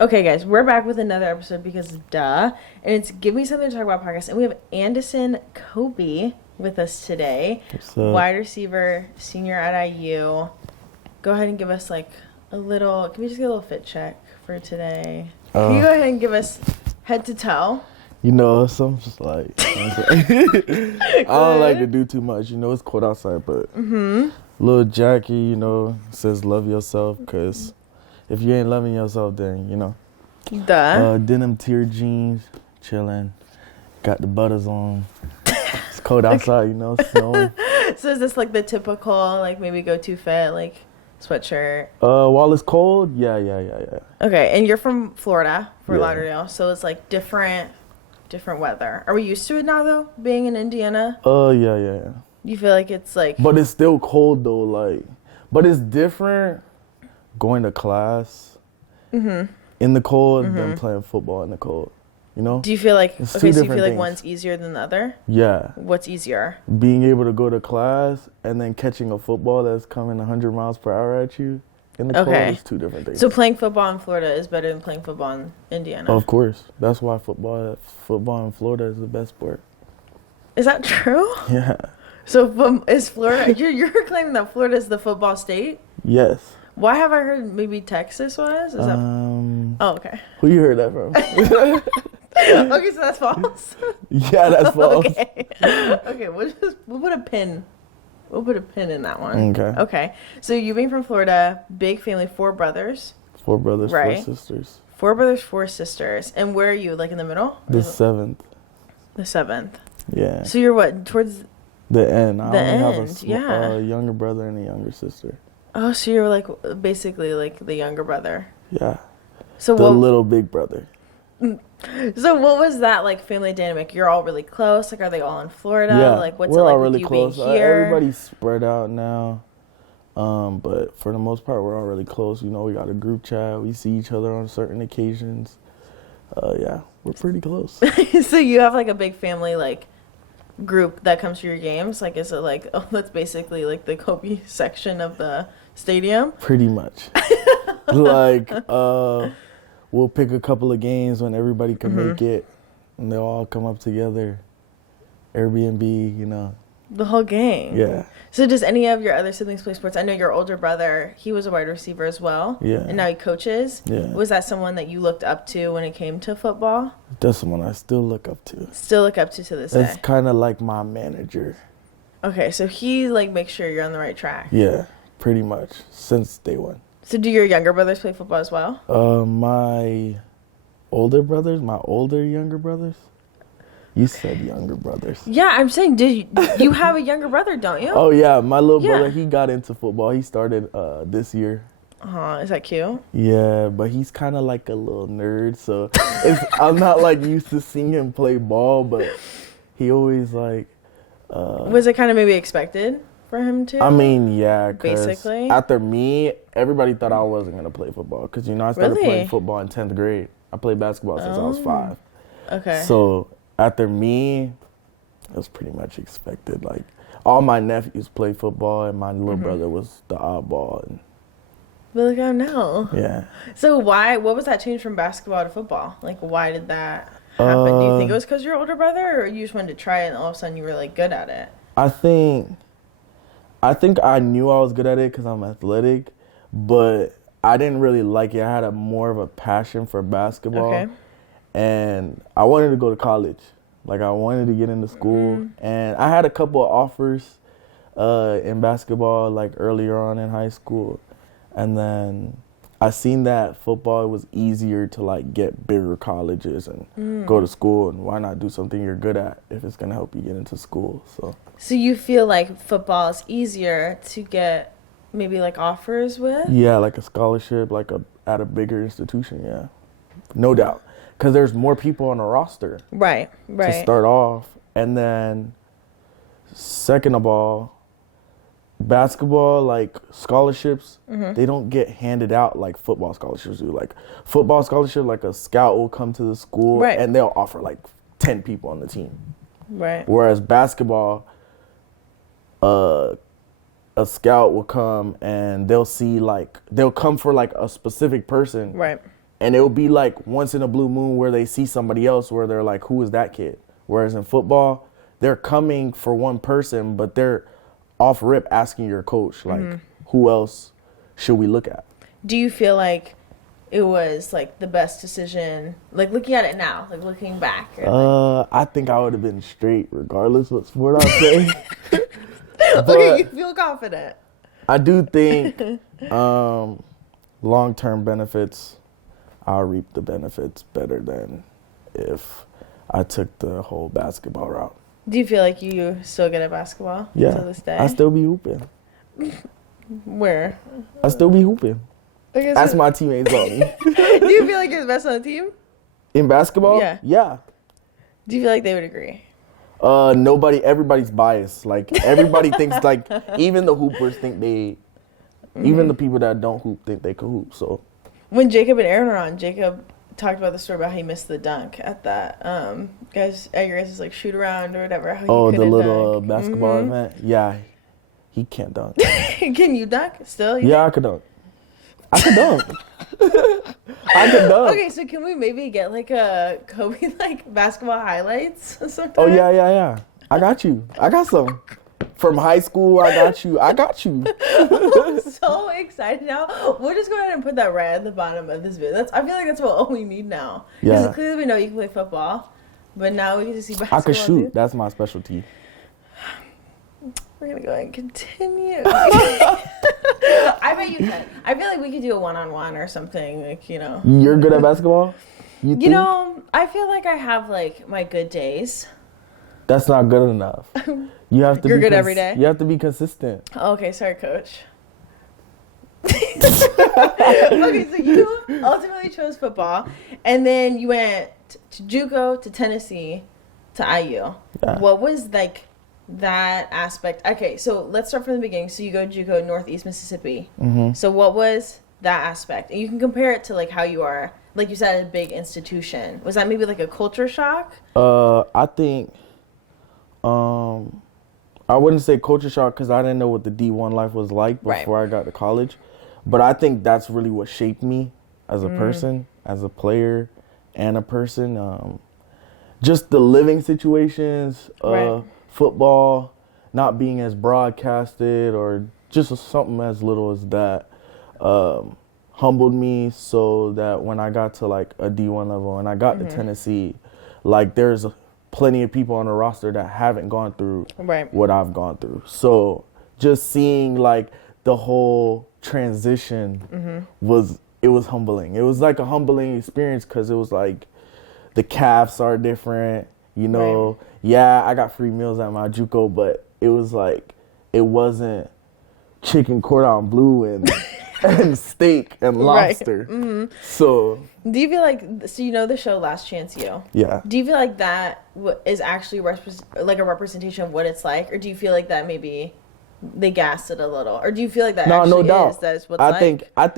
Okay, guys, we're back with another episode because duh. And it's Give Me Something to Talk About podcast. And we have Andison Coby with us today. What's up? Wide receiver, senior at IU. Go ahead and give us like a little, can we just get a little fit check for today? Can you go ahead and give us head to toe? You know, some just like, I don't like to do too much. You know, it's cold outside, but little Jackie, you know, says love yourself, because if you ain't loving yourself, then, you know. Duh. Denim tier jeans, chilling, got the butters on. It's cold outside, you know, snowing. So is this like the typical, like maybe go too fit, like sweatshirt? While it's cold, yeah. Okay, and you're from Florida, Fort Yeah. Lauderdale, so it's like different weather. Are we used to it now though, being in Indiana? Yeah. You feel like it's like... But it's still cold though, like, but it's different going to class in the cold than playing football in the cold, you know? Do you feel like, It's okay, two so you feel different like things. one's easier than the other? Yeah. What's easier? Being able to go to class and then catching a football that's coming 100 miles per hour at you in the cold is two different things. So playing football in Florida is better than playing football in Indiana? Of course. That's why football in Florida is the best sport. Is that true? Yeah. So is Florida... You're claiming that Florida is the football state? Yes. Why have I heard maybe Texas was? Is that... Oh, okay. Who you heard that from? Okay, so that's false. Yeah, that's false. Okay, we'll put a pin. We'll put a pin in that one. Okay. Okay. So you being from Florida, big family, 4 brothers. 4 brothers, Right. 4 sisters. 4 brothers, 4 sisters. And where are you? Like in the middle? The 7th. The 7th. Yeah. So you're what? Towards... The end. I The only have end, a yeah. younger brother and a younger sister. Oh, so you're like basically like the younger brother. Yeah. So The little big brother. So what was that like family dynamic? You're all really close. Like, are they all in Florida? Yeah, Like, what's we're it like all with really you close. being here? Everybody's spread out now, but for the most part, we're all really close. You know, we got a group chat. We see each other on certain occasions. Yeah, we're pretty close. So you have like a big family like group that comes to your games. Like, is it like, oh, that's basically like the Kobe section of the stadium? Pretty much. Like, we'll pick a couple of games when everybody can make it, and they'll all come up together. Airbnb, you know. The whole gang. Yeah. So does any of your other siblings play sports? I know your older brother, he was a wide receiver as well. Yeah. And now he coaches. Yeah. Was that someone that you looked up to when it came to football? That's someone I still look up to. Still look up to this That's day? kind of like my manager. Okay, so he like makes sure you're on the right track. Yeah, pretty much, since day one. So do your younger brothers play football as well? My older younger brothers. You said younger brothers. Yeah, I'm saying, you have a younger brother, don't you? Oh yeah, my little Yeah. brother, he got into football. He started this year. Is that cute? Yeah, but he's kind of like a little nerd, so I'm not like used to seeing him play ball, but he always like. Was it kind of maybe expected for him to? I mean, yeah, 'cause Basically. after me, everybody thought I wasn't gonna play football because you know I started Really? playing football in 10th grade. I played basketball since I was 5. Okay. So after me, it was pretty much expected. Like all my nephews play football, and my little brother was the oddball. And, But look out now. yeah. So what was that change from basketball to football? Like, why did that happen? Do you think it was because you're older brother, or you just wanted to try it and all of a sudden you were like good at it? I think I knew I was good at it because I'm athletic, but I didn't really like it. I had more of a passion for basketball. Okay. And I wanted to go to college. Like, I wanted to get into school. And I had a couple of offers in basketball, like, earlier on in high school. And then I seen that football was easier to, like, get bigger colleges and go to school. And why not do something you're good at if it's going to help you get into school? So you feel like football is easier to get maybe like offers with? Yeah, like a scholarship, like at a bigger institution, yeah. No doubt. Because there's more people on the roster. Right. To start off. And then, second of all, basketball, like scholarships, they don't get handed out like football scholarships do. Like football scholarship, like a scout will come to the school and they'll offer like 10 people on the team. Right. Whereas basketball, a scout will come and they'll come for like a specific person. Right. And it'll be like once in a blue moon where they see somebody else where they're like, who is that kid? Whereas in football, they're coming for one person, but they're off rip asking your coach, like, who else should we look at? Do you feel like it was like the best decision, like looking at it now, like looking back? I think I would have been straight regardless what sport I play. Okay, you feel confident. I do think long-term benefits, I'll reap the benefits better than if I took the whole basketball route. Do you feel like you still good at basketball Yeah, to this day? I still be hooping. Where? I still be hooping. Okay, That's my teammates on me. Do you feel like you're the best on the team? In basketball? Yeah. Yeah. Do you feel like they would agree? Everybody's biased. Like, everybody thinks, like, even the hoopers think even the people that don't hoop think they can hoop, so. When Jacob and Aaron were on, Jacob talked about the story about how he missed the dunk at that, guys, at your guys' like shoot around or whatever. How the little basketball event? Yeah. He can't dunk. Can you dunk still? Yeah, I could dunk. I could dunk. I could dunk. Okay, so can we maybe get like a Kobe like basketball highlights sometime? Oh, yeah. I got you. I got some. From high school, I got you. I'm so excited now. We'll just go ahead and put that right at the bottom of this video. I feel like that's what all we need now. Yeah. Because clearly we know you can play football, but now we get to see basketball. I could shoot. Too. That's my specialty. We're going to go ahead and continue. I bet you could. I feel like we could do a one-on-one or something. Like, you know. You're good at basketball? You know, I feel like I have like my good days. That's not good enough. You have to. You're good every day? You have to be consistent. Okay, sorry, coach. Okay, so you ultimately chose football, and then you went to JUCO, to Tennessee, to IU. Yeah. What was like that aspect? Okay, so let's start from the beginning. So you go JUCO, Northeast Mississippi. Mm-hmm. So what was that aspect? And you can compare it to like how you are, like you said, at a big institution. Was that maybe like a culture shock? I think, I wouldn't say culture shock because I didn't know what the D1 life was like before I got to college. But I think that's really what shaped me as a person, as a player, and a person. Just the living situations, football, not being as broadcasted, or just something as little as that, humbled me so that when I got to like a D1 level and I got to Tennessee, like there's plenty of people on the roster that haven't gone through what I've gone through. So just seeing like the whole transition was humbling. It was like a humbling experience because it was like the calves are different, you know. Yeah, I got free meals at my JUCO, but it was like it wasn't chicken cordon bleu and steak and lobster. So do you feel like, so you know the show Last Chance U? Yeah. Do you feel like that is actually like a representation of what it's like, or do you feel like that maybe they gassed it a little, or do you feel like that no doubt. that is what's like? I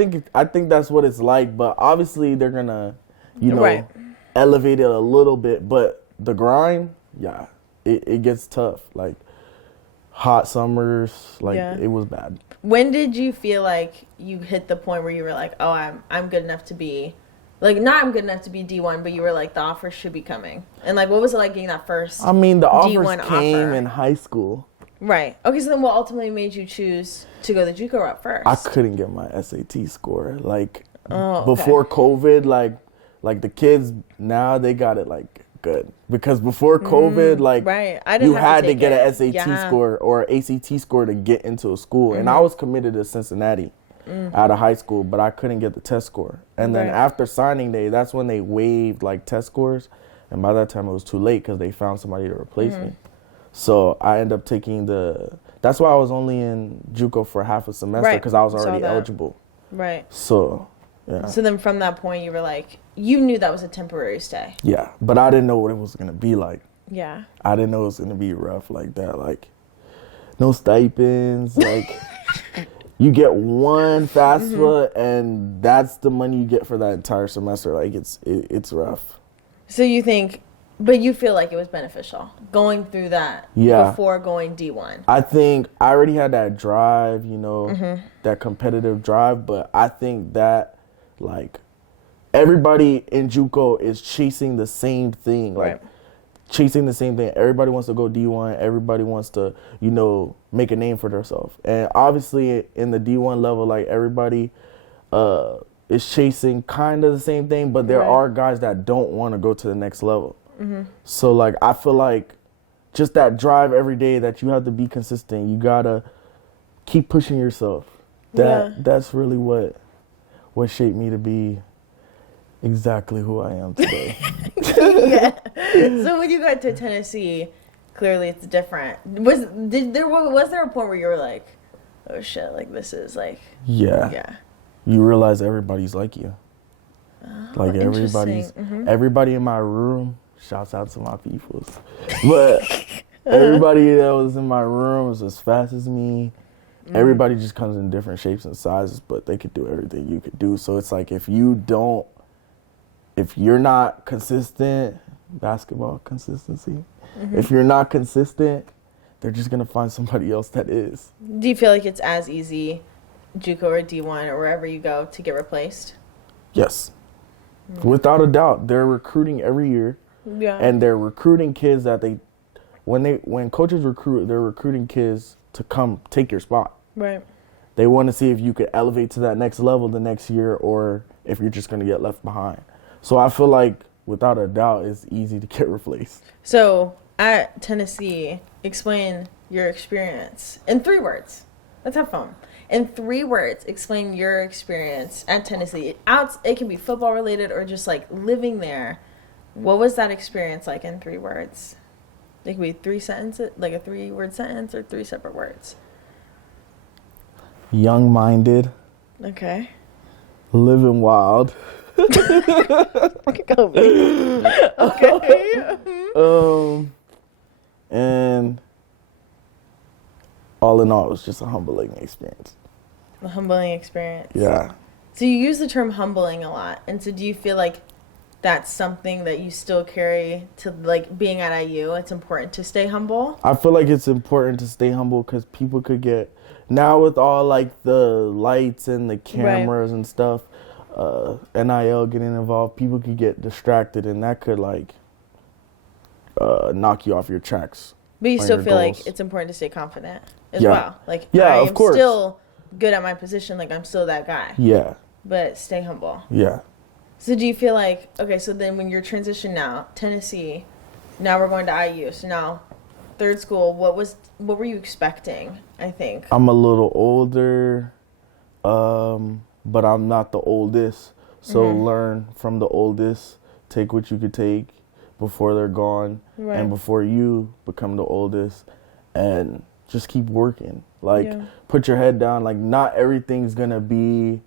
think that's what it's like, but obviously they're gonna, you know, elevate it a little bit. But the grind, yeah, it gets tough. Like hot summers, like it was bad. When did you feel like you hit the point where you were like, oh, I'm good enough to be, like, not I'm good enough to be D1, but you were like, the offer should be coming? And like, what was it like getting that first I mean, the D1 offers came offer? in high school. Right. Okay, so then what ultimately made you choose to go the JUCO route first? I couldn't get my SAT score. Like, before COVID, like the kids now, they got it like good. Because before COVID, like you had to get an SAT score or ACT score to get into a school. And I was committed to Cincinnati out of high school, but I couldn't get the test score. And then after signing day, that's when they waived like test scores. And by that time it was too late because they found somebody to replace me. So I ended up taking that's why I was only in JUCO for half a semester because I was already eligible. Right. So, yeah. So then from that point you were like, you knew that was a temporary stay. Yeah, but I didn't know what it was going to be like. Yeah. I didn't know it was going to be rough like that. Like, no stipends. Like, you get one FAFSA and that's the money you get for that entire semester. Like, it's rough. So you think... But you feel like it was beneficial going through that before going D1. I think I already had that drive, you know, that competitive drive. But I think that, like, everybody in JUCO is chasing the same thing. Like, Right. chasing the same thing. Everybody wants to go D1. Everybody wants to, make a name for themselves. And obviously in the D1 level, like, everybody is chasing kind of the same thing, but there are guys that don't want to go to the next level. Mm-hmm. So, like, I feel like just that drive every day that you have to be consistent. You got to keep pushing yourself. That's really what shaped me to be exactly who I am today. Yeah. So when you got to Tennessee, clearly it's different. Was there a point where you were like, oh shit, like this is like Yeah. You realize everybody's like you. Like everybody in my room, shouts out to my peoples. But everybody that was in my room was as fast as me. Everybody just comes in different shapes and sizes, but they could do everything you could do. So it's like if you're not consistent, basketball consistency, if you're not consistent, they're just going to find somebody else that is. Do you feel like it's as easy, JUCO or D1 or wherever you go, to get replaced? Yes. Without a doubt. They're recruiting every year. Yeah. And they're recruiting kids that when coaches recruit, they're recruiting kids to come take your spot. Right. They want to see if you could elevate to that next level the next year or if you're just going to get left behind. So I feel like, without a doubt, it's easy to get replaced. So, at Tennessee, explain your experience in 3 words. Let's have fun. In 3 words, explain your experience at Tennessee. It can be football related or just like living there. What was that experience like in 3 words? It could be 3 sentences, like a 3-word sentence, or 3 separate words. Young-minded. Okay. Living wild. Coby. Okay. And all in all, it was just a humbling experience. A humbling experience. Yeah. So you use the term humbling a lot. And so do you feel like that's something that you still carry to, like, being at IU? It's important to stay humble? I feel like it's important to stay humble because people could get, now with all, like, the lights and the cameras and stuff, NIL getting involved, people could get distracted and that could, like, knock you off your tracks. But you still feel like it's important to stay confident as well. Like, of course. Still good at my position. Like, I'm still that guy. Yeah. But stay humble. Yeah. So do you feel like, okay, so then when you're transitioned now, Tennessee, now we're going to IU. So now, third school, what were you expecting, I think? I'm a little older, but I'm not the oldest. So learn from the oldest. Take what you could take before they're gone and before you become the oldest. And just keep working. Like, put your head down. Like, not everything's going to be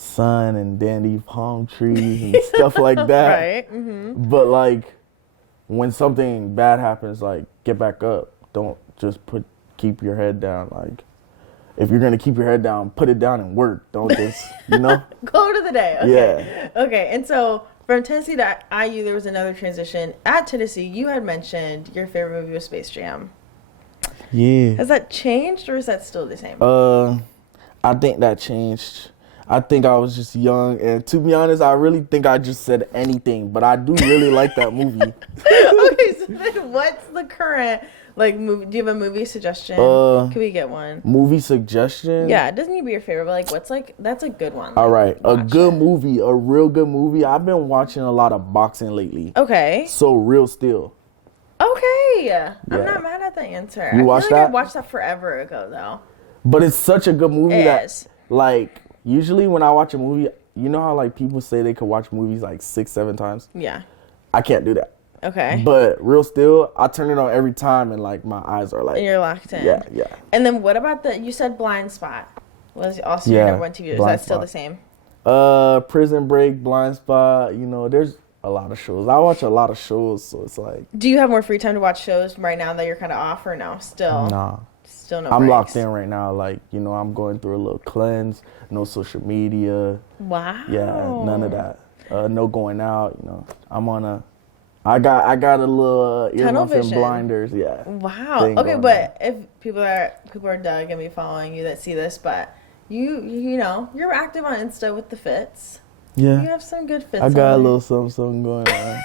sun and dandy palm trees and stuff like that. Right. Mm-hmm. But, like, when something bad happens, like, get back up. Don't just keep your head down. Like, if you're going to keep your head down, put it down and work. Don't just, Go to the day. Okay. Yeah. Okay, and so from Tennessee to IU, there was another transition. At Tennessee, you had mentioned your favorite movie was Space Jam. Yeah. Has that changed or is that still the same? I think that changed. I think I was just young, and to be honest, I really think I just said anything, but I do really like that movie. Okay, so then what's the current, like, movie? Do you have a movie suggestion? Can we get one? Movie suggestion? Yeah, it doesn't need to be your favorite, but, like, what's, like, that's a good one. All right, a good movie, a real good movie. I've been watching a lot of boxing lately. Okay. So, Real Steel. Okay. I'm not mad at the answer. You watched that? I watched that forever ago, though. But it's such a good movie It is. Like, usually when I watch a movie, you know how, like, people say they could watch movies, like, 6-7 times? Yeah. I can't do that. Okay. But Real Steel, I turn it on every time, and, like, my eyes are, like... And you're locked in. Yeah. And then what about you said Blind Spot was also your number one TV. Is that still the same? Prison Break, Blind Spot, there's a lot of shows. I watch a lot of shows, so it's like... Do you have more free time to watch shows right now that you're kind of off, or no? Still? Nah. Still no I'm breaks. locked in right now. Like, I'm going through a little cleanse. No social media. Wow. Yeah, none of that. No going out, I'm on I got a little earmuffs and blinders. Yeah. Wow. Okay, but if people are gonna be following you that see this, but you're active on Insta with the fits. Yeah. You have some good fits. I got a on little something going on.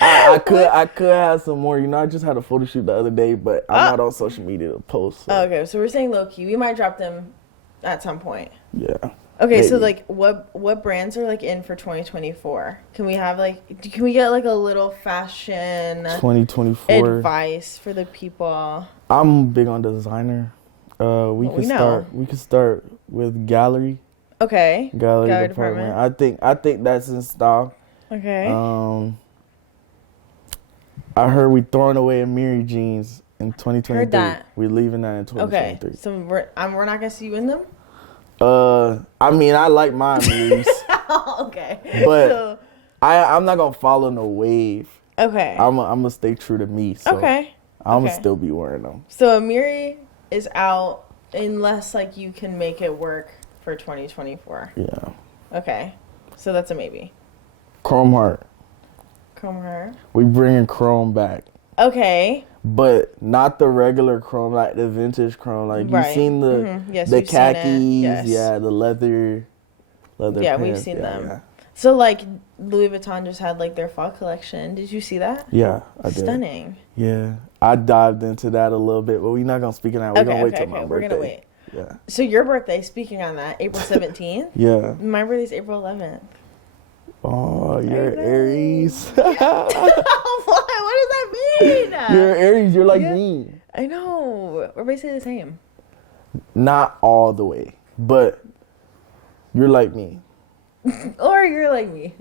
I could have some more. You know, I just had a photo shoot the other day, but I'm not on social media to post. So. Okay, so we're saying low key. We might drop them at some point. Yeah. Okay, maybe. so like, what brands are like in for 2024? Can we get like a little fashion 2024 advice for the people? I'm big on designer. We could start with gallery. Okay. Gallery department. I think that's in style. Okay. I heard we throwing away Amiri jeans in 2023. Heard that. We leaving that in 2023. Okay. So we're not gonna see you in them. I mean, I like my Amiris. Okay. But so, I'm not gonna follow no wave. Okay. I'm gonna stay true to me. So okay. I'm gonna still be wearing them. So Amiri is out unless like you can make it work for 2024. Yeah. Okay. So that's a maybe. Chrome Heart. Chrome Heart. We bringing Chrome back. Okay. But not the regular Chrome, like the vintage Chrome. Like you seen the khakis, yeah, the leather. Yeah, pants. we've seen them. Yeah. So like Louis Vuitton just had like their fall collection. Did you see that? Yeah, I did. Stunning. Yeah, I dived into that a little bit, but we're not gonna speak on that. We're gonna wait till my birthday. We're gonna wait. Yeah. So your birthday, speaking on that, April 17th? Yeah. My birthday's April 11th. Oh, you're Aries. What does that mean? You're Aries. You're like me. I know. We're basically the same. Not all the way, but you're like me. Or you're like me.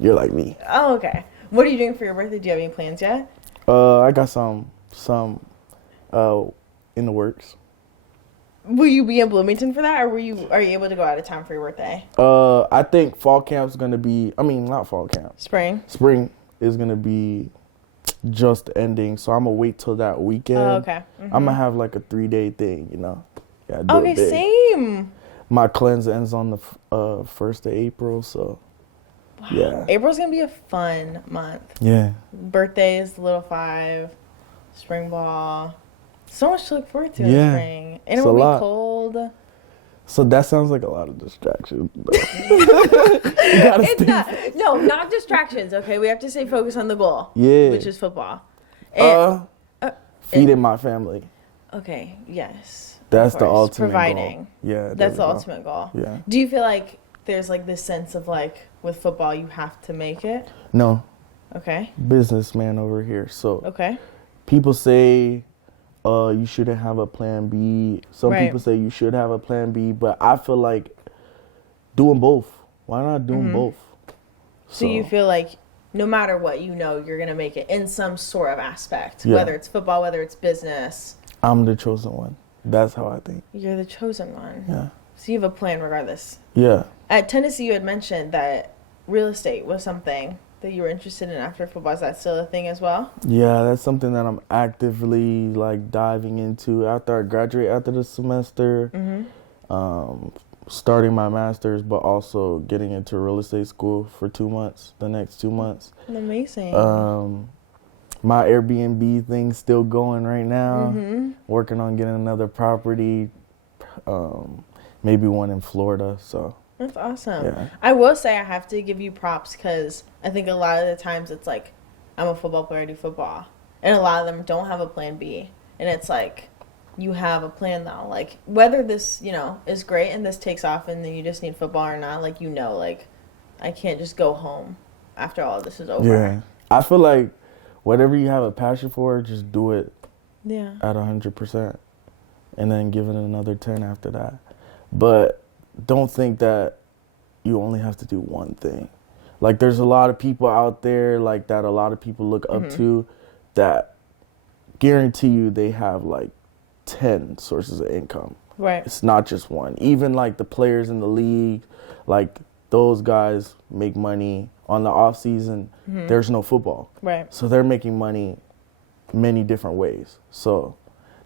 You're like me. Oh, okay. What are you doing for your birthday? Do you have any plans yet? I got some in the works. Will you be in Bloomington for that, or are you able to go out of town for your birthday? I think fall camp's gonna be. I mean, not fall camp. Spring. Spring is gonna be just ending, so I'm gonna wait till that weekend. Oh, okay. Mm-hmm. I'm gonna have like a 3-day thing, you know. Yeah. Okay, same. My cleanse ends on the 1st of April, so. Wow. Yeah. April's gonna be a fun month. Yeah. Birthdays, Little 5, spring ball. So much to look forward to in spring. And it will be cold. So that sounds like a lot of distractions. It's not. No, not distractions, okay? We have to stay focused on the goal. Yeah. Which is football. And, feeding my family. Okay, yes. That's the ultimate providing. Goal. Yeah. That's the ultimate goal. Yeah. Do you feel like there's like this sense of like with football you have to make it? No. Okay. Businessman over here. So. Okay. People say you shouldn't have a plan B. Some people say you should have a plan B, but I feel like doing both. Why not doing both? So you feel like no matter what, you know you're going to make it in some sort of aspect, whether it's football, whether it's business. I'm the chosen one. That's how I think. You're the chosen one. Yeah. So you have a plan regardless. Yeah. At Tennessee, you had mentioned that real estate was something that you were interested in after football. Is that still a thing as well? Yeah, that's something that I'm actively like diving into after I graduate after the semester. Starting my master's, but also getting into real estate school for 2 months, the next 2 months. Amazing. My Airbnb thing's still going right now. Working on getting another property, maybe one in Florida. So that's awesome. Yeah. I will say I have to give you props because I think a lot of the times it's like, I'm a football player, I do football. And a lot of them don't have a plan B. And it's like, you have a plan now. Like, whether this, is great and this takes off and then you just need football or not, like, like, I can't just go home after all of this is over. Yeah. I feel like whatever you have a passion for, just do it at 100%. And then give it another 10 after that. But don't think that you only have to do one thing. Like, there's a lot of people out there like that a lot of people look up to that guarantee you they have like 10 sources of income. Right. It's not just one. Even like the players in the league, like those guys make money on the off season. There's no football. Right. So they're making money many different ways. So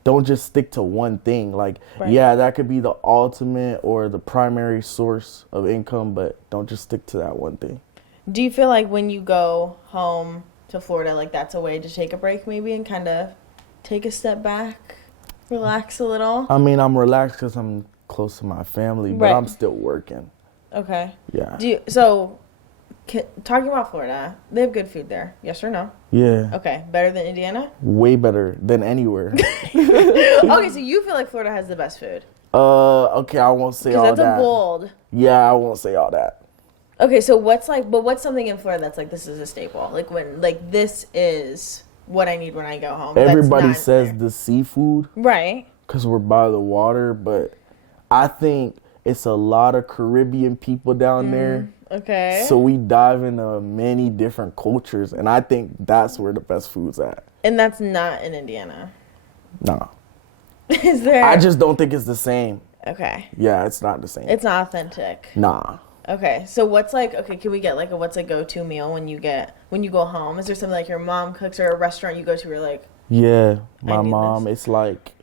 don't just stick to one thing. Like, that could be the ultimate or the primary source of income, but don't just stick to that one thing. Do you feel like when you go home to Florida, like that's a way to take a break maybe and kind of take a step back, relax a little? I mean, I'm relaxed because I'm close to my family, but I'm still working. Okay. Yeah. Talking about Florida, they have good food there. Yes or no? Yeah. Okay. Better than Indiana? Way better than anywhere. Okay, so you feel like Florida has the best food. Okay, I won't say all that. Because that's a bold. Yeah, I won't say all that. Okay, so what's something in Florida that's like, this is a staple? Like, when, like, this is what I need when I go home. Everybody says the seafood. Right. Because we're by the water, but I think it's a lot of Caribbean people down there. Okay. So we dive into many different cultures, and I think that's where the best food's at. And that's not in Indiana. No. Is there? I just don't think it's the same. Okay. Yeah, it's not the same. It's not authentic. Nah. Okay, so what's like, okay, can we get like what's a go-to meal when you go home? Is there something like your mom cooks or a restaurant you go to where you're like, yeah, my mom, it's like,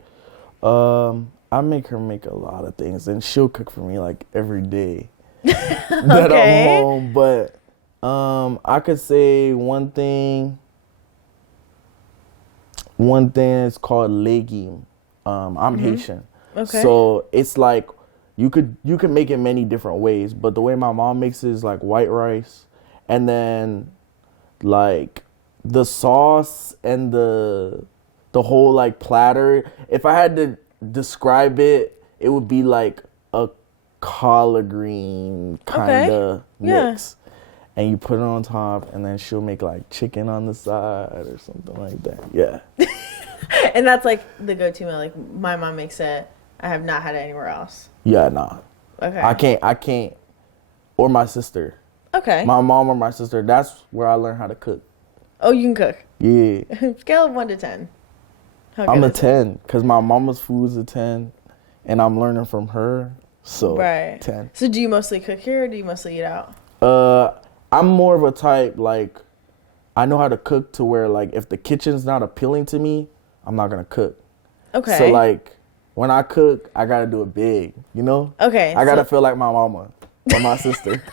I make her make a lot of things, and she'll cook for me like every day that I'm home. But I could say one thing is called legume. I'm Haitian. Okay. So it's like you could make it many different ways, but the way my mom makes it is like white rice, and then like the sauce and the whole like platter. If I had to describe it, it would be like a collard green kind of mix. And you put it on top, and then she'll make like chicken on the side or something like that. Yeah. And that's like the go-to meal. Like my mom makes it. I have not had it anywhere else. Yeah, nah. Okay. I can't. Or my sister. Okay. My mom or my sister. That's where I learned how to cook. Oh, you can cook? Yeah. Scale of 1 to 10. I'm a 10 because my mama's food is a 10, and I'm learning from her. So 10. So do you mostly cook here, or do you mostly eat out? I'm more of a type like I know how to cook to where like if the kitchen's not appealing to me, I'm not gonna cook. Okay. So like when I cook, I gotta do it big, you know? Okay. I gotta feel like my mama or my sister.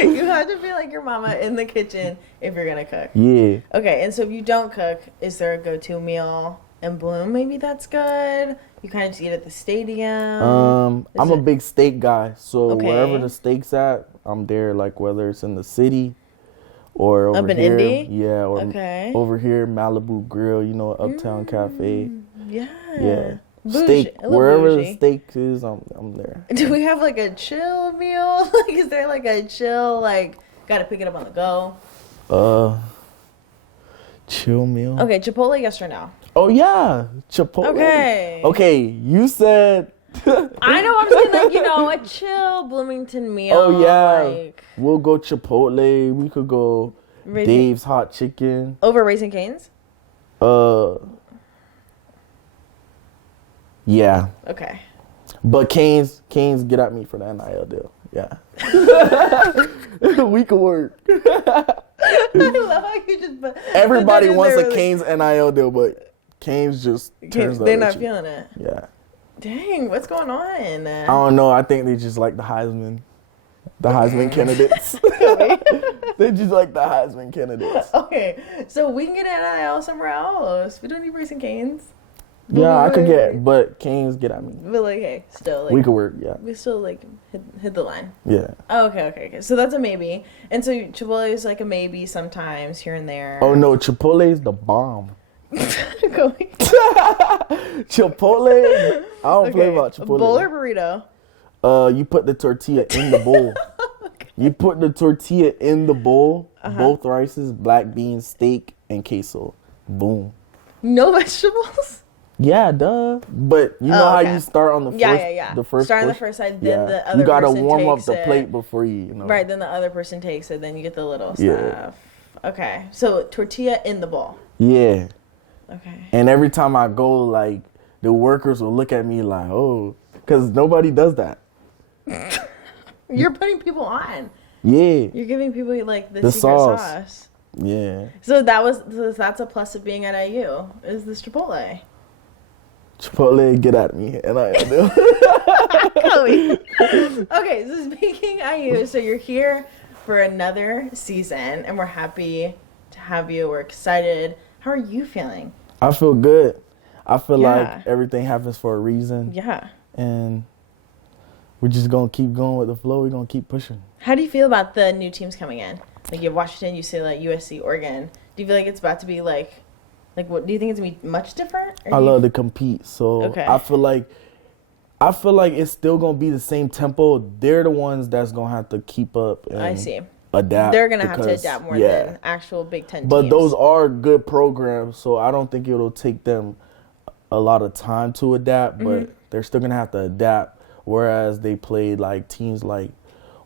You have to feel like your mama in the kitchen if you're gonna cook. Yeah. Okay, and so if you don't cook, is there a go-to meal in Bloom? Maybe that's good. You kind of just eat at the stadium. I'm a big steak guy, so wherever the steak's at, I'm there. Like whether it's in the city or over up in here, Indy? Yeah, or over here Malibu Grill, you know, Uptown Cafe. Yeah. Yeah. Bougie. Steak, wherever the steak is, I'm there. Do we have like a chill meal? Like, is there like a chill, like, gotta pick it up on the go? Chill meal. Okay, Chipotle, yes or no? Oh yeah, Chipotle. Okay, you said. I know. I'm saying like, you know, a chill Bloomington meal. Oh yeah, like, we'll go Chipotle. We could go Dave's Hot Chicken over Raising Cane's. Yeah. Okay. But Cane's get at me for the NIL deal. Yeah. We could work. I love how you just. Everybody wants a Cane's NIL deal, but Cane's just turns they're not feeling it. Yeah. Dang, what's going on? I don't know. I think they just like the Heisman candidates. They just like the Heisman candidates. Okay, so we can get an NIL somewhere else. We don't need Raising Cane's. Yeah, I could but Cane's get at me. But like, hey, still like we could work. Yeah, we still like hit the line. Yeah. Oh, okay. So that's a maybe, and so Chipotle is like a maybe sometimes here and there. Oh no, Chipotle is the bomb. Chipotle. I don't play about Chipotle. Bowl or burrito? You put the tortilla in the bowl. Okay. You put the tortilla in the bowl. Both rices, black beans, steak, and queso. Boom. No vegetables. Yeah, duh. But you know how you start on the first, yeah. The first start on the push? first side, then the other. You gotta person warm up takes the plate before you know. Right, then the other person takes it. Then you get the little stuff. Okay, so tortilla in the bowl. Yeah. Okay. And every time I go, like the workers will look at me like, oh, because nobody does that. You're putting people on. Yeah. You're giving people like the secret sauce. Yeah. So that's a plus of being at IU is this Chipotle. Chipotle, get at me, and I do. Okay, so speaking IU, so you're here for another season, and we're happy to have you. We're excited. How are you feeling? I feel good. I feel like everything happens for a reason. Yeah. And we're just going to keep going with the flow. We're going to keep pushing. How do you feel about the new teams coming in? Like you have Washington, UCLA, USC, Oregon. Do you feel like it's about to be like what do you think it's going to be much different? I love to compete. So okay. I feel like it's still going to be the same tempo. They're the ones that's going to have to keep up and I see. adapt. They're going to have to adapt more than actual Big Ten teams. But those are good programs, so I don't think it'll take them a lot of time to adapt, but they're still going to have to adapt, whereas they played like teams like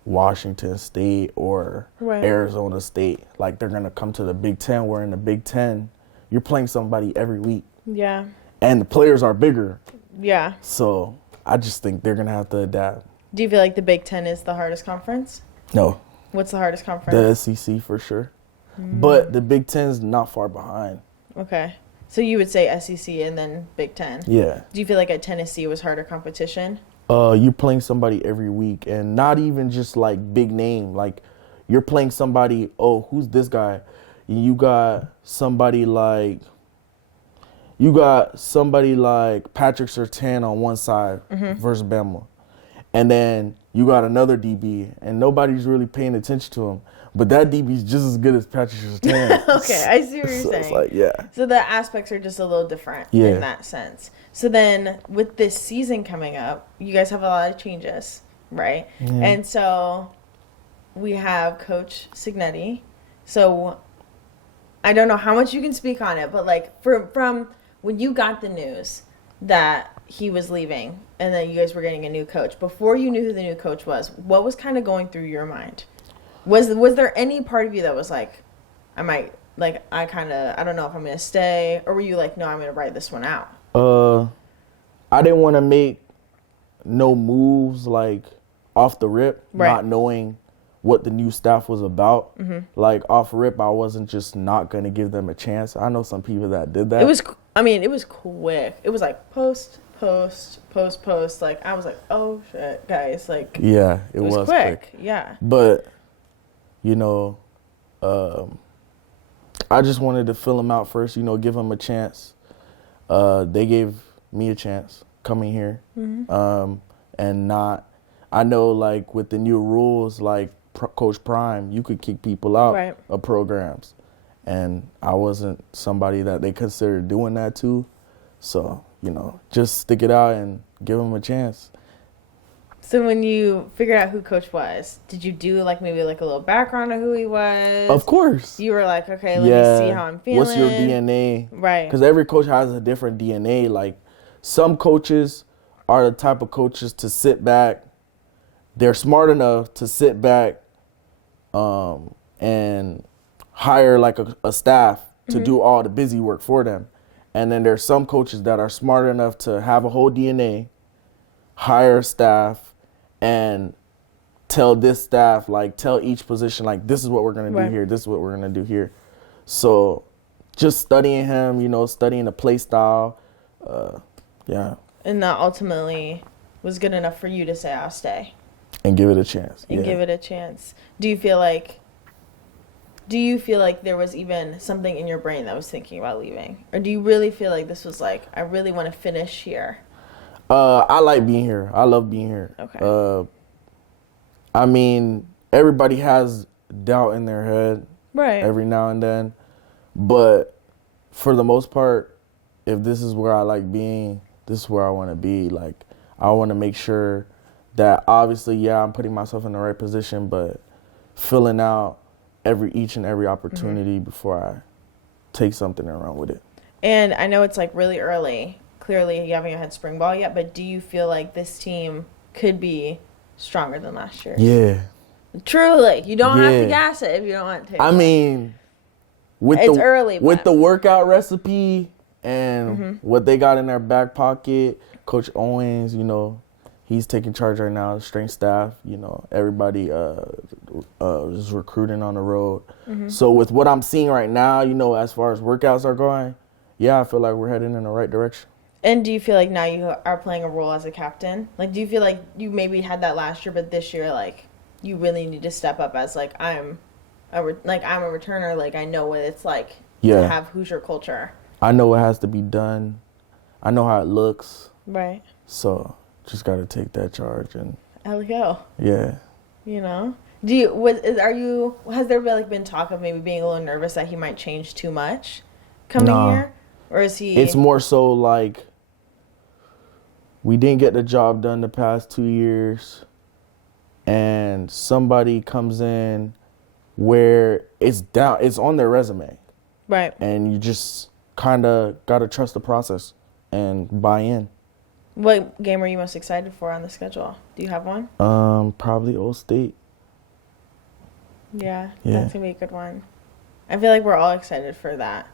Washington State or Arizona State. Like they're going to come to the Big Ten, where in the Big Ten, you're playing somebody every week. Yeah. And the players are bigger. Yeah. So I just think they're going to have to adapt. Do you feel like the Big Ten is the hardest conference? No. What's the hardest conference? The SEC for sure. But the Big Ten's not far behind. Okay. So you would say SEC and then Big Ten? Yeah. Do you feel like at Tennessee was harder competition? You're playing somebody every week, and not even just like big name. Like you're playing somebody, who's this guy? You got somebody like Patrick Surtain on one side versus Bama. And then you got another DB, and nobody's really paying attention to him. But that DB's just as good as Patrick Surtain. Okay, I see what you're saying. It's like, yeah. So the aspects are just a little different in that sense. So then with this season coming up, you guys have a lot of changes, right? Yeah. And so we have Coach Cignetti. So I don't know how much you can speak on it, but like from when you got the news that he was leaving and then you guys were getting a new coach, before you knew who the new coach was, what was kind of going through your mind? Was there any part of you that was like, I don't know if I'm going to stay, or were you like, no, I'm going to write this one out? I didn't want to make no moves like off the rip, not knowing what the new staff was about. Like off rip, I wasn't just not going to give them a chance. I know some people that did that. It was quick. It was like post. Like I was like, oh shit, guys. Like yeah, it was quick. Yeah. But I just wanted to fill them out first. Give them a chance. They gave me a chance coming here, and not. I know like with the new rules, like Coach Prime, you could kick people out of programs, and I wasn't somebody that they considered doing that to. So, just stick it out and give them a chance. So when you figured out who Coach was, did you do like maybe like a little background of who he was? Of course. You were like, okay, let me see how I'm feeling. What's your DNA? Right. Because every coach has a different DNA. Like some coaches are the type of coaches to sit back. They're smart enough to sit back and hire like a staff to do all the busy work for them. And then there's some coaches that are smart enough to have a whole DNA, hire staff, and tell each position, like, this is what we're going to do here, this is what we're going to do here. So just studying him, studying the play style, yeah. And that ultimately was good enough for you to say, I'll stay. And give it a chance. Give it a chance. Do you feel like there was even something in your brain that was thinking about leaving? Or do you really feel like this was like, I really want to finish here? I like being here. I love being here. Okay. I mean, everybody has doubt in their head every now and then. But for the most part, if this is where I like being, this is where I want to be. Like, I want to make sure that obviously, I'm putting myself in the right position, but filling out each and every opportunity before I take something and run with it. And I know it's like really early. Clearly, you haven't had spring ball yet, but do you feel like this team could be stronger than last year? Yeah. Truly. You don't have to gas it if you don't want to. I mean, with the workout recipe and what they got in their back pocket, Coach Owens, he's taking charge right now, strength staff, everybody is recruiting on the road. So with what I'm seeing right now, as far as workouts are going, I feel like we're heading in the right direction. And do you feel like now you are playing a role as a captain? Like, do you feel like you maybe had that last year, but this year, like, you really need to step up as, like, I'm a returner. Like, I know what it's like to have Hoosier culture. I know what has to be done. I know how it looks. Right. So just got to take that charge and Hell go. Yeah. You know? Has there been talk of maybe being a little nervous that he might change too much coming here? Or is he... It's more so like we didn't get the job done the past 2 years and somebody comes in where it's on their resume. Right. And you just kind of got to trust the process and buy in. What game are you most excited for on the schedule? Do you have one? Probably Old State. Yeah, that's going to be a good one. I feel like we're all excited for that.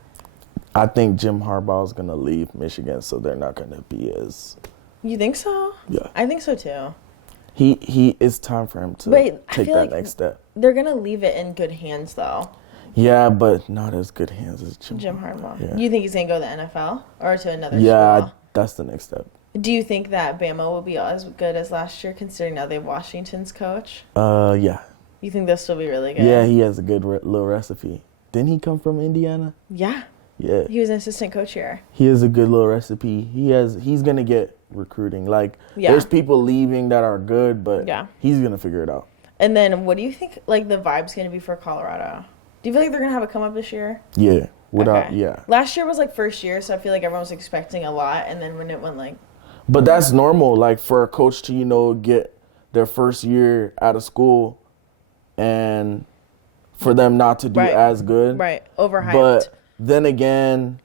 I think Jim Harbaugh's going to leave Michigan, so they're not going to be as... You think so? Yeah. I think so, too. It's time for him to take that next step. They're going to leave it in good hands, though. Yeah, but not as good hands as Jim Harbaugh. Yeah. You think he's going to go to the NFL or to another school? Yeah, that's the next step. Do you think that Bama will be as good as last year, considering now they have Washington's coach? Yeah. You think they'll still be really good? Yeah, he has a good little recipe. Didn't he come from Indiana? Yeah. Yeah. He was an assistant coach here. He has a good little recipe. He's going to get recruiting. There's people leaving that are good, but he's going to figure it out. And then what do you think, the vibe's going to be for Colorado? Do you feel like they're going to have a come up this year? Yeah. Yeah. Last year was, first year, so I feel like everyone was expecting a lot, and then when it went, But that's normal, for a coach to, get their first year out of school and for them not to do as good. Right. Overhyped. But then again,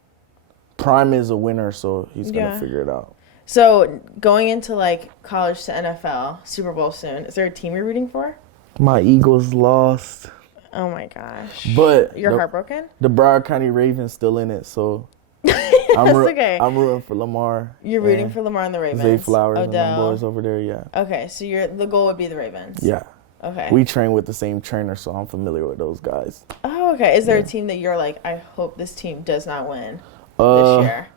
Prime is a winner, so he's going to figure it out. So going into college to NFL, Super Bowl soon, is there a team you're rooting for? My Eagles lost. Oh my gosh. But you're heartbroken? The Broward County Ravens still in it, so I'm rooting for Lamar. You're rooting for Lamar and the Ravens. Zay Flowers Odell. and the boys over there, yeah. Okay, so the goal would be the Ravens. Yeah. Okay. We train with the same trainer, so I'm familiar with those guys. Oh, okay. Is there a team that you're I hope this team does not win this year?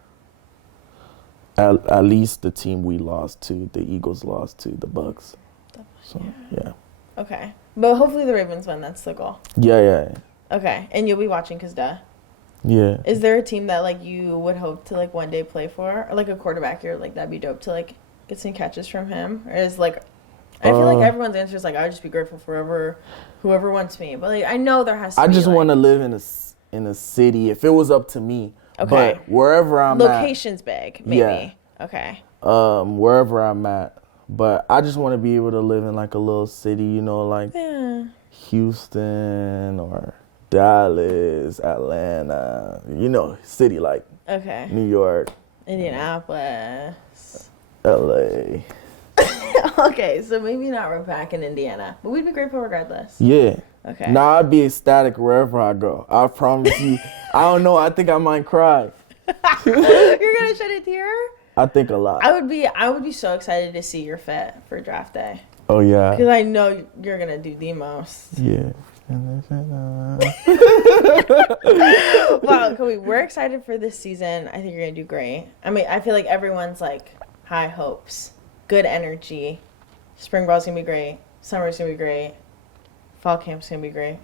At least the team we lost to, the Eagles lost to, the Bucks. So, yeah. Okay. But hopefully the Ravens win. That's the goal. Yeah. Okay. And you'll be watching because duh. Yeah. Is there a team that, you would hope to, one day play for? Or, a quarterback you're that'd be dope to, get some catches from him? Or is, I feel like everyone's answer is, I would just be grateful for whoever wants me. But, I know there has to be, I just want to live in a city. If it was up to me. Okay. But wherever I'm Location's big, maybe. Yeah. Okay. Wherever I'm at. But I just want to be able to live in, a little city, Houston or Dallas, Atlanta, city okay. New York. Indianapolis. LA. Okay, so maybe not we're back in Indiana, but we'd be grateful regardless. Yeah. Okay. Nah, I'd be ecstatic wherever I go. I promise you. I don't know. I think I might cry. You're gonna shed a tear? I think a lot. I would be so excited to see your fit for draft day. Oh yeah. Because I know you're gonna do the most. Yeah. Wow, Kobe, we're excited for this season. I think you're gonna do great. I mean, I feel like everyone's high hopes, good energy. Spring ball's gonna be great. Summer's gonna be great. Fall camp's gonna be great.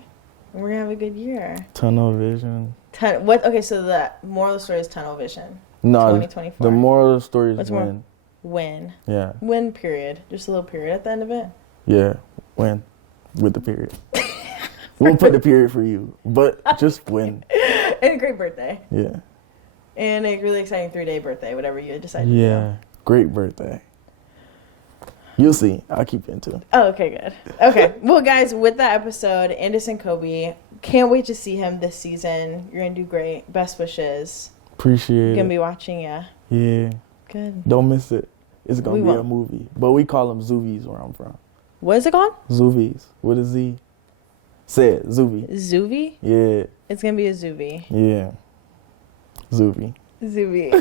And we're gonna have a good year. Tunnel vision. Okay, so the moral of the story is tunnel vision. No, 2024. the moral of the story is What's win. More? Win. Yeah. Win, period. Just a little period at the end of it? Yeah, win. With the period. We'll put the period for you, but just win. And a great birthday. Yeah. And a really exciting 3-day birthday, whatever you decide to do. Yeah, great birthday. You'll see. I'll keep you into it. Oh, okay, good. Okay. Well, guys, with that episode, Andison Coby, can't wait to see him this season. You're going to do great. Best wishes. Appreciate it. Going to be watching you. Yeah. Good. Don't miss it. It's going to be a movie. But we call them Zoovies where I'm from. What is it called? Zoovies. With a Z. Say it. Zoovie. Zoovie? Yeah. It's going to be a Zoovie. Yeah. Zoovie. Zoovie.